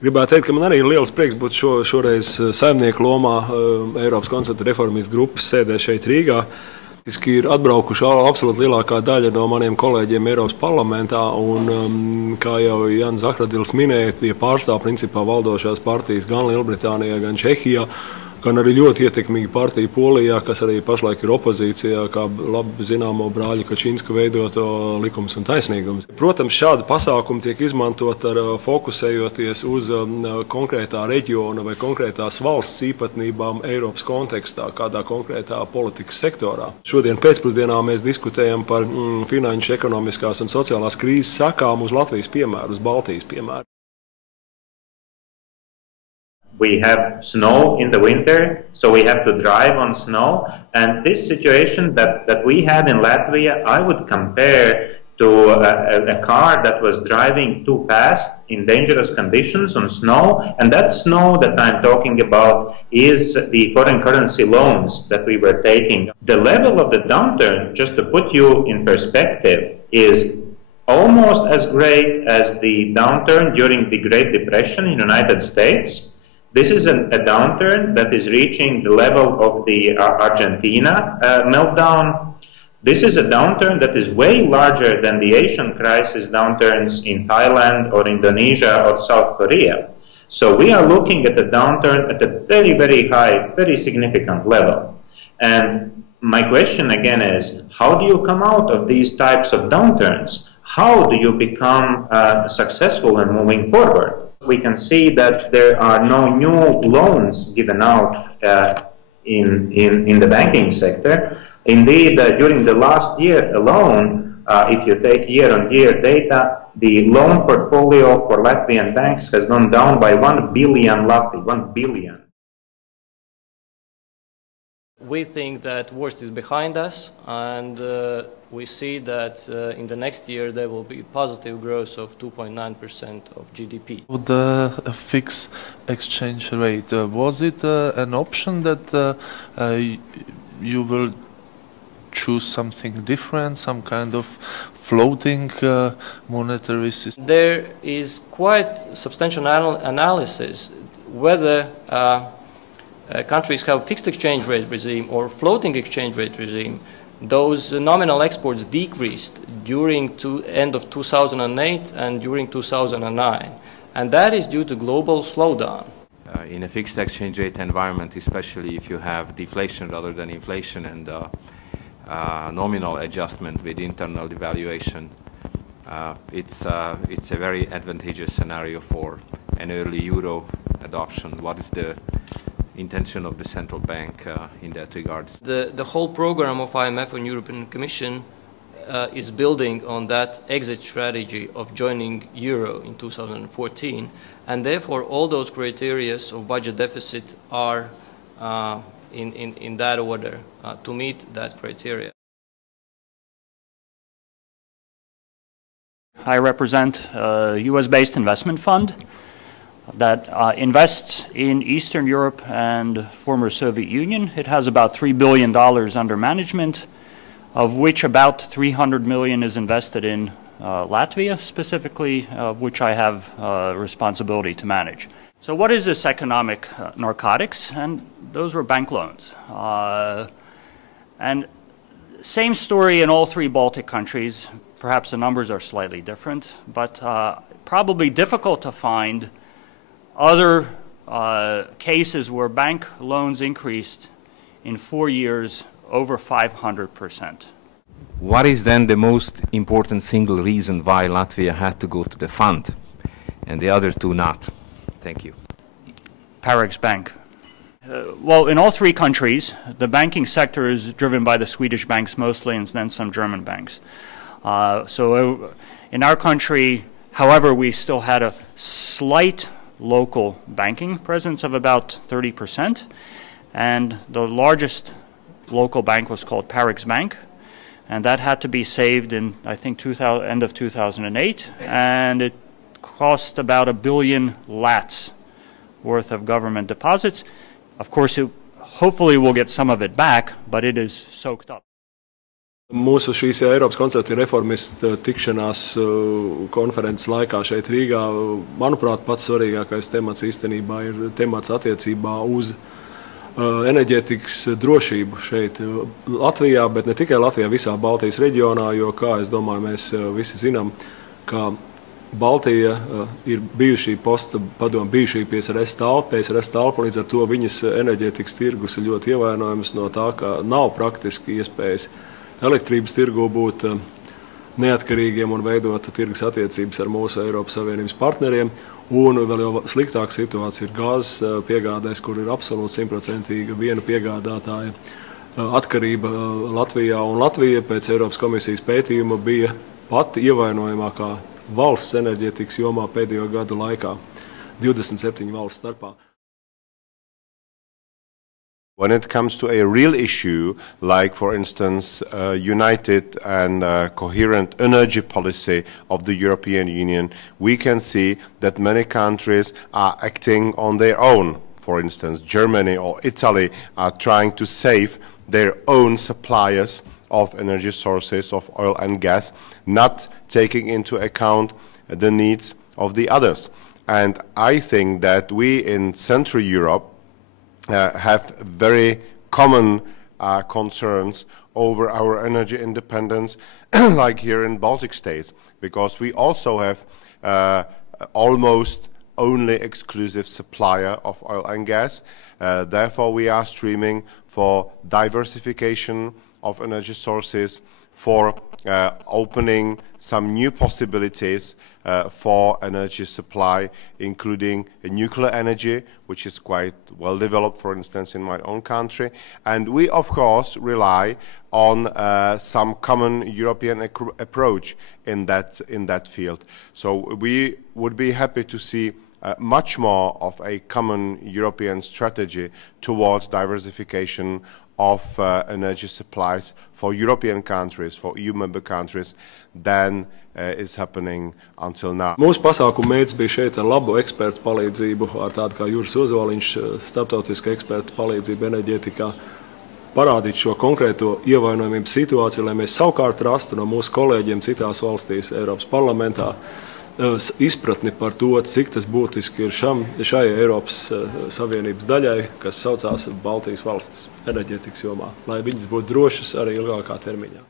Gribētu teikt, ka man arī ir liels prieks būt šoreiz saimnieku lomā Eiropas konceptu reformistu grupas sēdē šeit Rīgā. Ir atbraukuši absolūti lielākā daļa no maniem kolēģiem Eiropas parlamentā, un, kā jau Jānis Zahradils minēja, tie pārstāv principā valdošās partijas gan Lielbritānijā, gan Čehijā, gan arī ļoti ietekmīga partija Polijā, kas arī pašlaik ir opozīcijā, kā labi zināmo brāļa Kačinska veidoto Likums un taisnīgums. Protams, šādi pasākumi tiek izmantot fokusējoties uz konkrētā reģiona vai konkrētās valsts īpatnībām Eiropas kontekstā, kādā konkrētā politikas sektorā. Šodien pēcpusdienā mēs diskutējam par finanšu, ekonomiskās un sociālās krīzes sekām uz Latvijas piemēru, uz Baltijas piemēru. We have snow in the winter, so we have to drive on snow. And this situation that we had in Latvia, I would compare to a car that was driving too fast in dangerous conditions on snow. And that snow that I'm talking about is the foreign currency loans that we were taking. The level of the downturn, just to put you in perspective, is almost as great as the downturn during the Great Depression in the United States. This is a downturn that is reaching the level of the Argentina meltdown. This is a downturn that is way larger than the Asian crisis downturns in Thailand or Indonesia or South Korea. So we are looking at a downturn at a very, very high, very significant level. And my question again is, how do you come out of these types of downturns? How do you become successful in moving forward? We can see that there are no new loans given out in the banking sector. Indeed, during the last year alone, if you take year-on-year data, the loan portfolio for Latvian banks has gone down by 1 billion Latvi, 1 billion. We think that worst is behind us, and we see that in the next year there will be positive growth of 2.9% of GDP. The fixed exchange rate, was it an option that you will choose something different, some kind of floating monetary system? There is quite substantial analysis whether countries have fixed exchange rate regime or floating exchange rate regime. Those nominal exports decreased during end of 2008 and during 2009, and that is due to global slowdown. In a fixed exchange rate environment, especially if you have deflation rather than inflation and nominal adjustment with internal devaluation, it's a very advantageous scenario for an early euro adoption. What is the intention of the central bank in that regard? The whole program of IMF and European Commission is building on that exit strategy of joining euro in 2014, and therefore all those criteria of budget deficit are in that order to meet that criteria. I represent a US-based investment fund that invests in Eastern Europe and former Soviet Union. It has about $3 billion under management, of which about $300 million is invested in Latvia specifically, of which I have responsibility to manage. So what is this economic narcotics? And those were bank loans. And same story in all three Baltic countries. Perhaps the numbers are slightly different, but probably difficult to find other cases where bank loans increased in 4 years over 500%. What is then the most important single reason why Latvia had to go to the fund and the other two not? Thank you. Parex Bank. Well, in all three countries, the banking sector is driven by the Swedish banks mostly, and then some German banks. So in our country, however, we still had a slight local banking presence of about 30%, and the largest local bank was called Parex Bank, and that had to be saved in, I think, end of 2008, and it cost about 1 billion lats worth of government deposits. Of course, hopefully we'll get some of it back, but it is soaked up. Mūsu šīs Eiropas konservatīva reformistu tikšanās konferences laikā šeit Rīgā, manuprāt, pats svarīgākais temats īstenībā ir temats attiecībā uz enerģētikas drošību šeit Latvijā, bet ne tikai Latvijā, visā Baltijas reģionā, jo, kā es domāju, mēs visi zinām, ka Baltija ir bijušī bijušī PSRS talpa, līdz ar to viņas enerģētikas tirgus ir ļoti ievainojams no tā, ka nav praktiski iespējas elektrības tirgu būt neatkarīgiem un veidot tirgus attiecības ar mūsu Eiropas Savienības partneriem. Un vēl jau sliktāka situācija ir gāzes piegādēs, kur ir absolūti 100% viena piegādātāja atkarība Latvijā. Un Latvija pēc Eiropas komisijas pētījuma bija pati ievainojamākā valsts enerģētikas jomā pēdējo gadu laikā, 27 valsts starpā. When it comes to a real issue, like, for instance, united and coherent energy policy of the European Union, we can see that many countries are acting on their own. For instance, Germany or Italy are trying to save their own suppliers of energy sources, of oil and gas, not taking into account the needs of the others. And I think that we in Central Europe have very common concerns over our energy independence, like here in Baltic states, because we also have almost only exclusive supplier of oil and gas. Therefore, we are streaming for diversification of energy sources, for opening some new possibilities for energy supply, including nuclear energy, which is quite well developed, for instance, in my own country. And we, of course, rely on some common European approach in that field. So we would be happy to see much more of a common European strategy towards diversification of energy supplies for European countries, for EU member countries, than is happening until now. Mūsu pasākuma mērķis bija šeit ar labu ekspertu palīdzību, ar tādu kā Juris Ozoliņš, starptautiska ekspertu palīdzību enerģētikā, parādīt šo konkrēto ievainojamības situāciju, lai mēs savukārt rastu no mūsu kolēģiem citās valstīs Eiropas parlamentā izpratni par to, cik tas būtiski ir šai Eiropas Savienības daļai, kas saucās Baltijas valstis enerģētikas jomā, lai viņas būtu drošas arī ilgākā termiņā.